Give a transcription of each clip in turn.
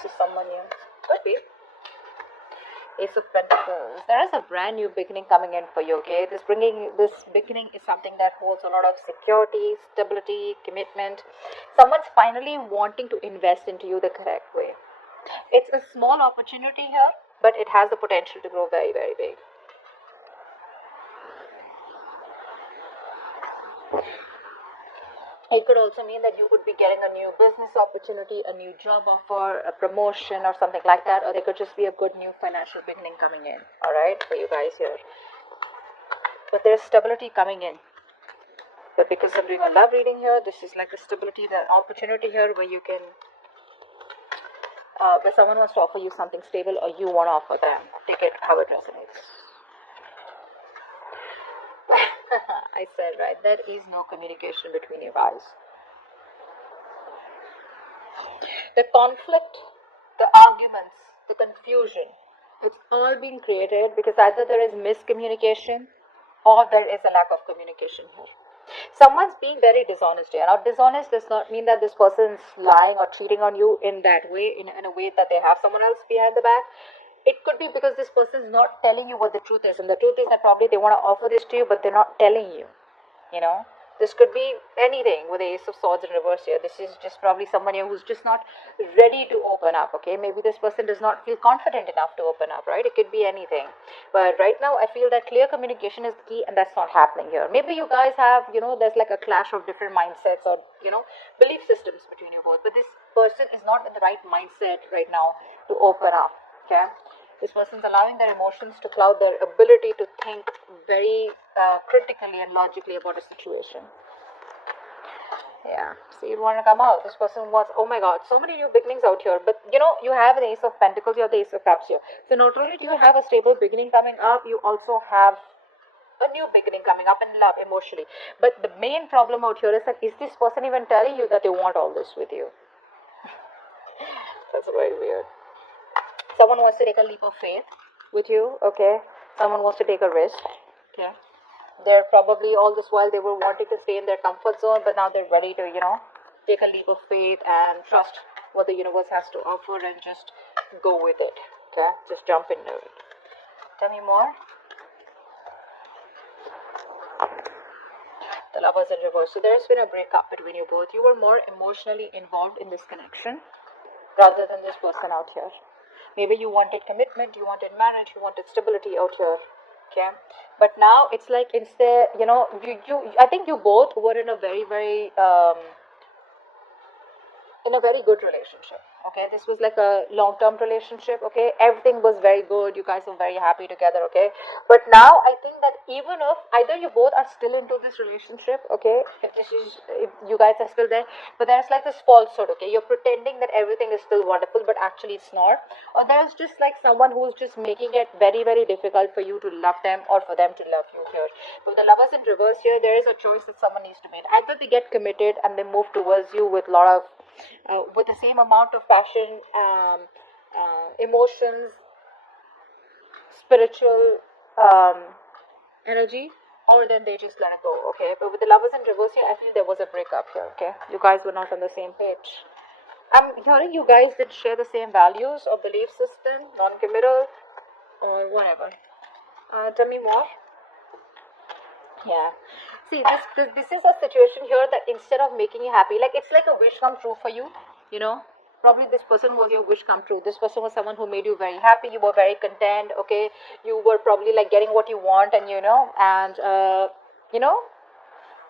this is someone new. Could be. Ace of Pentacles. There is a brand new beginning coming in for you, okay? This beginning is something that holds a lot of security, stability, commitment. Someone's finally wanting to invest into you the correct way. It's a small opportunity here, but it has the potential to grow very, very big. It could also mean that you could be getting a new business opportunity, a new job offer, a promotion or something like that, or there could just be a good new financial beginning coming in, all right, for you guys here. But there's stability coming in. But because I'm doing a love reading here, this is like the stability, the opportunity here where you can, where someone wants to offer you something stable or you want to offer them. Take it how it resonates. I said, right, there is no communication between you guys. The conflict, the arguments, the confusion, it's all being created because either there is miscommunication or there is a lack of communication here. Someone's being very dishonest here. Now, dishonest does not mean that this person is lying or cheating on you in that way, in a way that they have someone else behind the back. It could be because this person is not telling you what the truth is, and the truth is that probably they want to offer this to you, but they're not telling you. You know, this could be anything with the Ace of Swords in reverse here. This is just probably someone here who's just not ready to open up, okay? Maybe this person does not feel confident enough to open up, right? It could be anything. But right now, I feel that clear communication is the key, and that's not happening here. Maybe you guys have, there's like a clash of different mindsets or, belief systems between you both. But this person is not in the right mindset right now to open up, okay? This person's allowing their emotions to cloud their ability to think very critically and logically about a situation. Yeah, so you want to come out. This person wants, oh my god, so many new beginnings out here. But you have an Ace of Pentacles, you have the Ace of Cups here. So not only do you have a stable beginning coming up, you also have a new beginning coming up in love emotionally. But the main problem out here is that, is this person even telling you that they want all this with you? That's very weird. Someone wants to take a leap of faith with you, okay? Someone wants to take a risk, okay? They're probably, all this while, they were wanting to stay in their comfort zone, but now they're ready to, take a leap of faith and trust what the universe has to offer and just go with it, okay? Just jump into it. Tell me more. The Lovers in reverse. So there's been a breakup between you both. You were more emotionally involved in this connection rather than this person out here. Maybe you wanted commitment, you wanted marriage, you wanted stability out here, okay? But now it's like instead, I think you both were in a very, very, in a very good relationship, okay? This was like a long-term relationship, okay? Everything was very good, you guys were very happy together, okay? But now I think that even if either you both are still into this relationship, okay, if you guys are still there, but there's like this falsehood, okay? You're pretending that everything is still wonderful, but actually it's not. Or there's just like someone who's just making it very, very difficult for you to love them or for them to love you here. But the Lovers in reverse here, there is a choice that someone needs to make. Either they get committed and they move towards you with a lot of with the same amount of passion, emotions, spiritual energy, or then they just let it go, okay? But with the Lovers in reverse here, I feel there was a breakup here, okay? You guys were not on the same page. I'm hearing you guys did share the same values or belief system, non-committal, or whatever. Tell me more. Yeah. See, this is a situation here that instead of making you happy, like it's like a wish come true for you, Probably this person was your wish come true. This person was someone who made you very happy. You were very content, okay? You were probably like getting what you want and,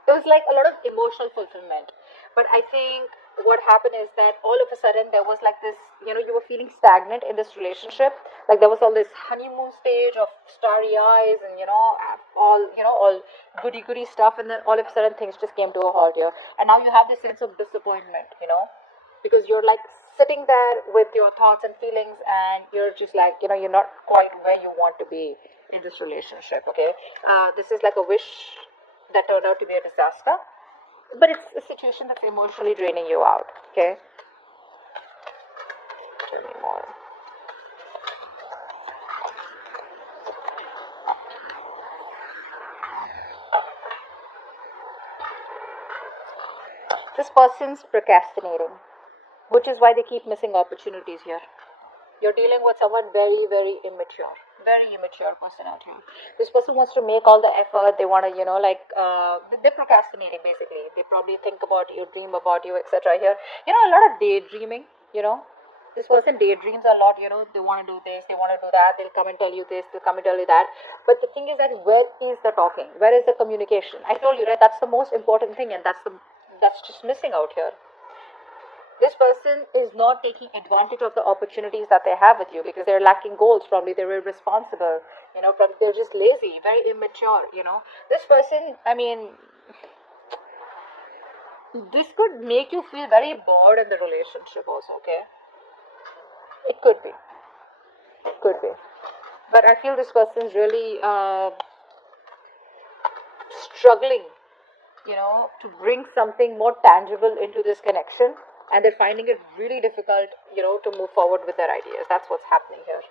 it was like a lot of emotional fulfillment. But I think what happened is that all of a sudden there was like this, you were feeling stagnant in this relationship. Like there was all this honeymoon stage of starry eyes and, all goody stuff. And then all of a sudden things just came to a halt here. And now you have this sense of disappointment, because you're like sitting there with your thoughts and feelings and you're just like, you're not quite where you want to be in this relationship, okay? This is like a wish that turned out to be a disaster. But it's a situation that's emotionally draining you out, okay? Tell me more. This person's procrastinating. which is why they keep missing opportunities here. You're dealing with someone very, very immature person out here. This person wants to make all the effort. They want to, they're procrastinating basically. They probably think about you, dream about you, etc. Here, a lot of daydreaming. This person daydreams a lot. They want to do this, they want to do that. They'll come and tell you this, they'll come and tell you that. But the thing is that where is the talking? Where is the communication? I told you, right? That's the most important thing, and that's just missing out here. This person is not taking advantage of the opportunities that they have with you because they're lacking goals. Probably they're irresponsible. Probably they're just lazy, very immature. This person, this could make you feel very bored in the relationship also. Okay, it could be. But I feel this person is really struggling, to bring something more tangible into this connection. And they're finding it really difficult, to move forward with their ideas. That's what's happening here.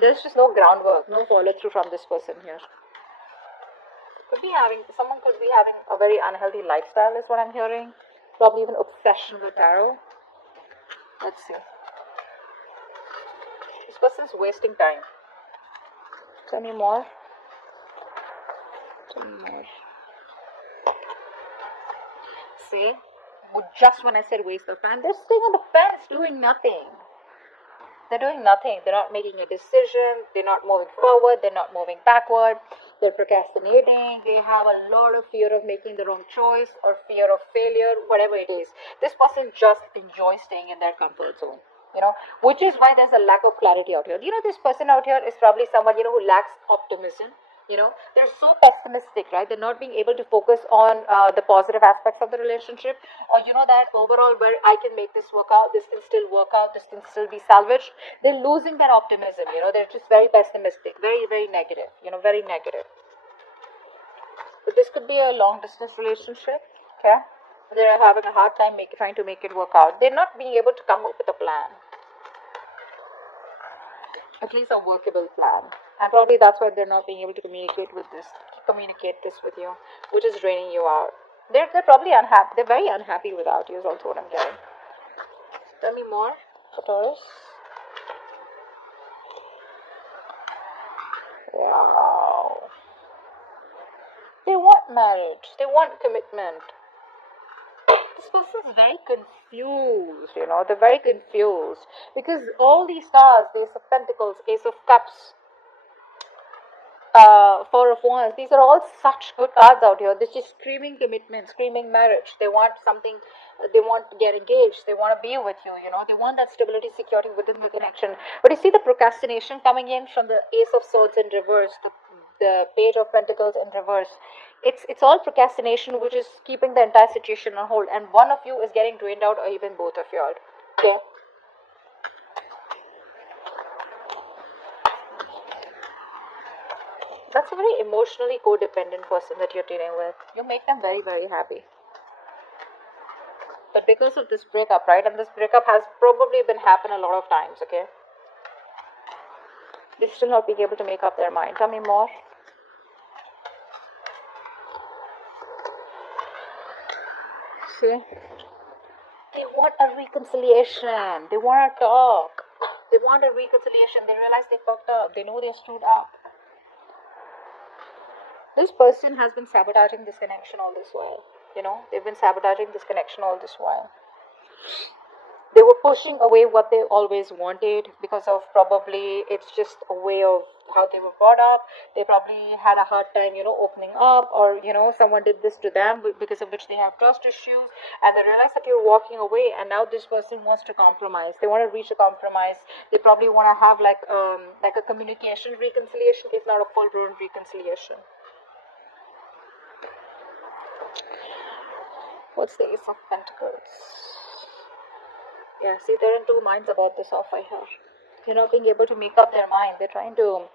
There's just no groundwork, no follow through from this person here. Someone could be having a very unhealthy lifestyle is what I'm hearing. Probably even obsession with tarot. Let's see. This person's wasting time. Tell me more. See? Just when I said waste of time, they're sitting on the fence doing nothing. They're doing nothing. They're not making a decision. They're not moving forward. They're not moving backward. They're procrastinating. They have a lot of fear of making the wrong choice or fear of failure, whatever it is. This person just enjoys staying in their comfort zone, which is why there's a lack of clarity out here. This person out here is probably someone, who lacks optimism. They're so pessimistic, right? They're not being able to focus on the positive aspects of the relationship, or that overall where I can make this work out, this can still work out, this can still be salvaged. They're losing their optimism. They're just very pessimistic, very, very negative. Very negative. But this could be a long distance relationship. Okay, they're having a hard time trying to make it work out. They're not being able to come up with a plan, at least a workable plan. And probably that's why they're not being able to communicate this with you, which is draining you out. They're probably unhappy. They're very unhappy without you is also what I'm getting. Tell me more, Taurus. Wow. They want marriage. They want commitment. This person is very confused, They're very confused. Because all these stars, Ace of Pentacles, Ace of Cups, Four of Wands, these are all such good cards out here. They're just screaming commitment, screaming marriage. They want something, they want to get engaged, they want to be with you, They want that stability, security within the connection. But you see the procrastination coming in from the Ace of Swords in reverse, the Page of Pentacles in reverse. It's all procrastination, which is keeping the entire situation on hold. And one of you is getting drained out, or even both of you all. Okay? That's a very emotionally codependent person that you're dealing with. You make them very, very happy. But because of this breakup, right? And this breakup has probably been happen a lot of times, okay? They're still not being able to make up their mind. Tell me more. See? They want a reconciliation. They want to talk. They want a reconciliation. They realize they fucked up. They know they screwed up. This person has been sabotaging this connection all this while. They've been sabotaging this connection all this while. They were pushing away what they always wanted because of probably it's just a way of how they were brought up. They probably had a hard time, opening up, or, someone did this to them because of which they have trust issues, and they realize that you're walking away, and now this person wants to compromise. They want to reach a compromise. They probably want to have like a communication reconciliation, if not a full-blown reconciliation. What's the Ace of Pentacles? Yeah, see, they're in two minds about this offer here. They're not being able to make up their mind. They're trying to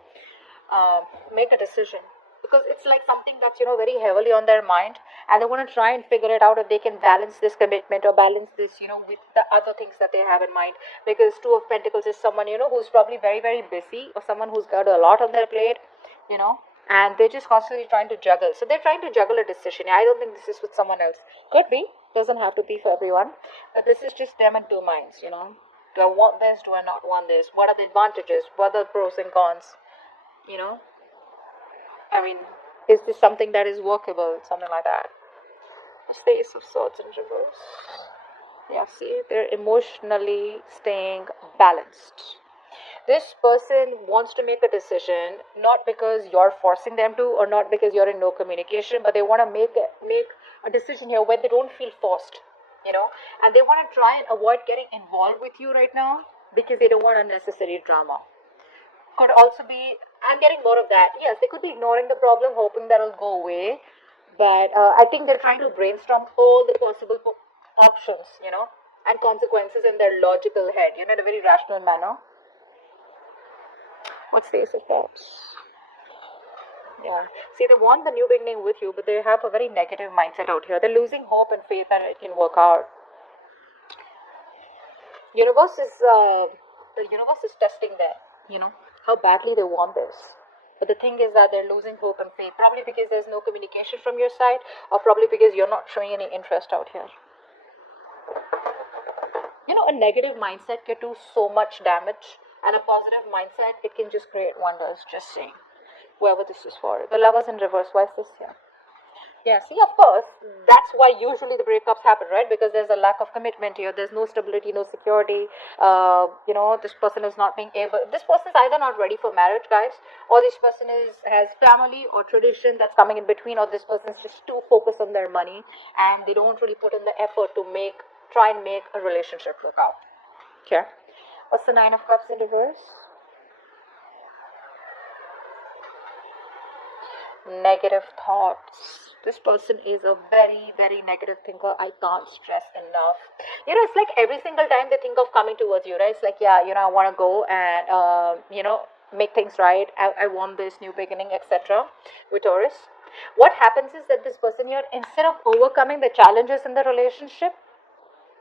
make a decision. Because it's like something that's, very heavily on their mind. And they want to try and figure it out if they can balance this commitment or balance this, with the other things that they have in mind. Because Two of Pentacles is someone, who's probably very, very busy, or someone who's got a lot on their plate, and they're just constantly trying to juggle. So they're trying to juggle a decision. I don't think this is with someone else. Could be. Doesn't have to be for everyone, but this is just them in two minds, you know. Do I want this? Do I not want this? What are the advantages? What are the pros and cons? You know, I mean, is this something that is workable? Something like that. It's the Ace of Swords in reverse. Yeah, see, they're emotionally staying balanced. This person wants to make a decision not because you're forcing them to, or not because you're in no communication, but they want to make a decision here where they don't feel forced, you know, and they want to try and avoid getting involved with you right now because they don't want unnecessary drama. Could also be, I'm getting more of that. Yes, they could be ignoring the problem, hoping that it'll go away, but I think they're trying to brainstorm all the possible options, you know, and consequences in their logical head, you know, in a very rational manner. What's the Ace of Cups? Yeah. See, they want the new beginning with you, but they have a very negative mindset out here. They're losing hope and faith that it can work out. Universe is the universe is testing them, you know, how badly they want this. But the thing is that they're losing hope and faith, probably because there's no communication from your side, or probably because you're not showing any interest out here. You know, a negative mindset can do so much damage, and a positive mindset, it can just create wonders. Just saying. Whoever this is for. The Lovers in reverse. Why is this here? Yeah, see, of course, that's why usually the breakups happen, right? Because there's a lack of commitment here. There's no stability, no security. You know, this person is not being able. This person is either not ready for marriage, guys, or this person has family or tradition that's coming in between, or this person is just too focused on their money and they don't really put in the effort to try and make a relationship work out. Okay. What's the Nine of Cups in reverse? Negative thoughts. This person is a very, very negative thinker. I can't stress enough. You know, it's like every single time they think of coming towards you, right? It's like, yeah, you know, I want to go and, you know, make things right. I want this new beginning, etc. With Taurus. What happens is that this person here, instead of overcoming the challenges in the relationship,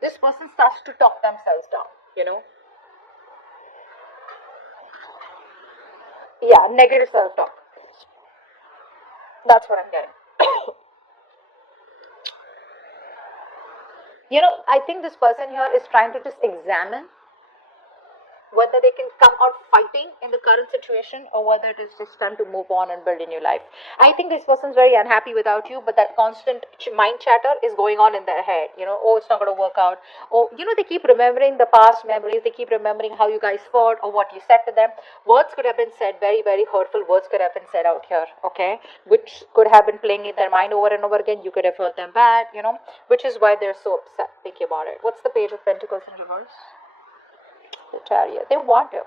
this person starts to talk themselves down, you know. Yeah, negative self-talk. That's what I'm getting. You know, I think this person here is trying to just examine whether they can come out fighting in the current situation or whether it is just time to move on and build a new life. I think this person's very unhappy without you, but that constant mind chatter is going on in their head. You know, oh, it's not going to work out. Oh, you know, they keep remembering the past memories. They keep remembering how you guys fought or what you said to them. Words could have been said, very, very hurtful words could have been said out here, okay? Which could have been playing in their mind over and over again. You could have hurt them bad, you know, which is why they're so upset thinking about it. What's the Page of Pentacles in reverse? The Chariot. They want to.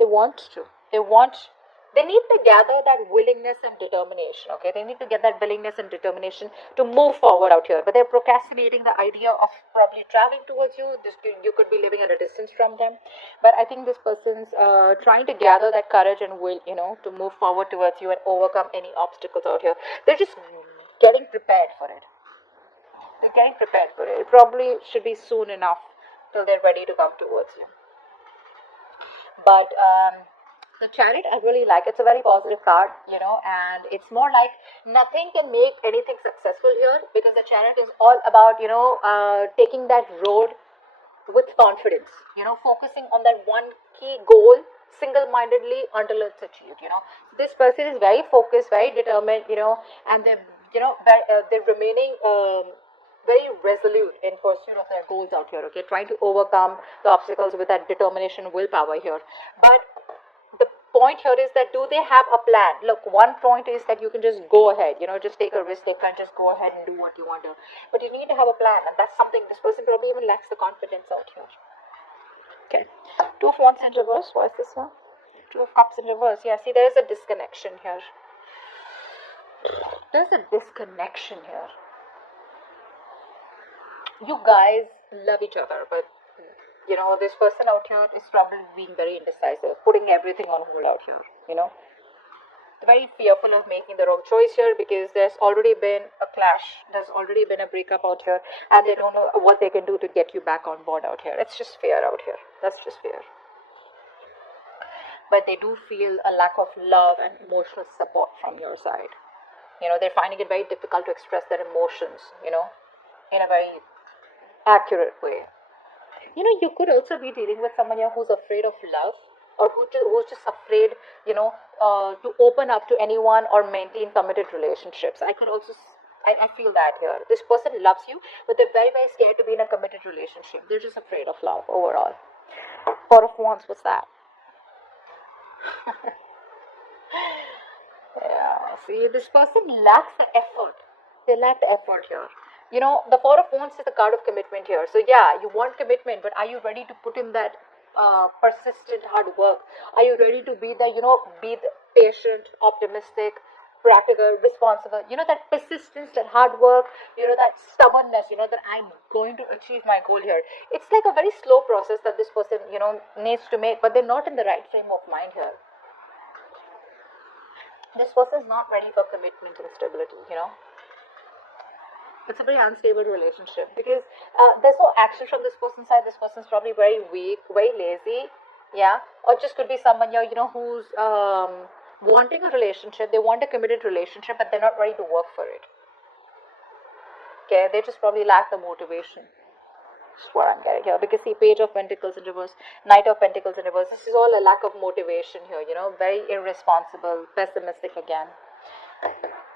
They want to. They need to gather that willingness and determination, okay? They need to get that willingness and determination to move forward out here. But they're procrastinating the idea of probably traveling towards you. You could be living at a distance from them. But I think this person's trying to gather that courage and will, you know, to move forward towards you and overcome any obstacles out here. They're just getting prepared for it. They're getting prepared for it. It probably should be soon enough till they're ready to come towards you. But the Chariot, I really like. It's a very positive card, you know, and it's more like nothing can make anything successful here, because the Chariot is all about, you know, taking that road with confidence, you know, focusing on that one key goal single-mindedly until it's achieved, you know. This person is very focused, very determined, you know, and they're, you know, they're remaining very resolute in pursuit of their goals out here, okay, trying to overcome the obstacles with that determination and willpower here. But the point here is that, do they have a plan? Look, one point is that you can just go ahead, you know, just take a risk, take and just go ahead and do what you want to. But you need to have a plan, and that's something this person probably even lacks the confidence out here. Okay, Two of Wands in reverse. What is this one? Two of Cups in reverse. Yeah, see, there is a disconnection here. There's a disconnection here. You guys love each other, but you know, this person out here is probably being very indecisive, putting everything on hold out here, you know. They're very fearful of making the wrong choice here because there's already been a clash, there's already been a breakup out here, and they don't know what they can do to get you back on board out here. It's just fear out here. That's just fear. But they do feel a lack of love and emotional support from your side. You know, they're finding it very difficult to express their emotions, you know. in a very accurate way. You could also be dealing with someone here who's afraid of love, or who's just afraid, to open up to anyone or maintain committed relationships. I feel that here. This person loves you, but they're very, very scared to be in a committed relationship. They're just afraid of love overall. Four of Wands, what's that? Yeah, see, this person lacks the effort. They lack the effort here. The Four of Wands is the card of commitment here. So yeah, you want commitment, but are you ready to put in that persistent hard work? Are you ready to be be the patient, optimistic, practical, responsible? That persistence, that hard work, that stubbornness, that I'm going to achieve my goal here. It's like a very slow process that this person, needs to make, but they're not in the right frame of mind here. This person is not ready for commitment and stability. It's a very unstable relationship because there's no action from this person's side. This person's probably very weak, very lazy, yeah, or just could be someone here, who's wanting a relationship. They want a committed relationship, but they're not ready to work for it. Okay, they just probably lack the motivation. That's what I'm getting here. Because see, Page of Pentacles in reverse, Knight of Pentacles in reverse. This is all a lack of motivation here. Very irresponsible, pessimistic again.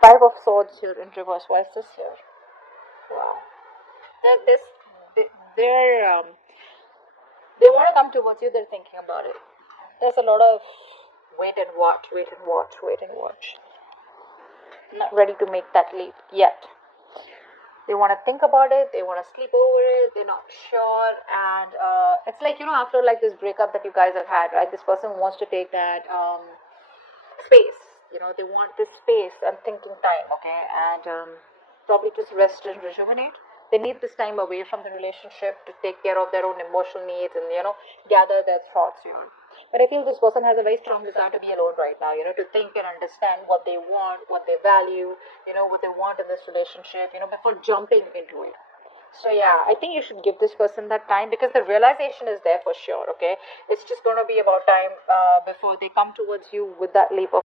Five of Swords here in reverse. Why is this here? Wow. They want to come towards you. They're thinking about it. There's a lot of wait and watch. Not ready to make that leap yet. They want to think about it. They want to sleep over it. They're not sure. And it's like, after like this breakup that you guys have had, right? This person wants to take that space. They want this space and thinking time, okay? And probably just rest and rejuvenate. They need this time away from the relationship to take care of their own emotional needs and, gather their thoughts, But I feel this person has a very strong desire to be alone right now, to think and understand what they want, what they value, what they want in this relationship, before jumping into it. So yeah, I think you should give this person that time because the realization is there for sure, okay? It's just going to be about time before they come towards you with that leap of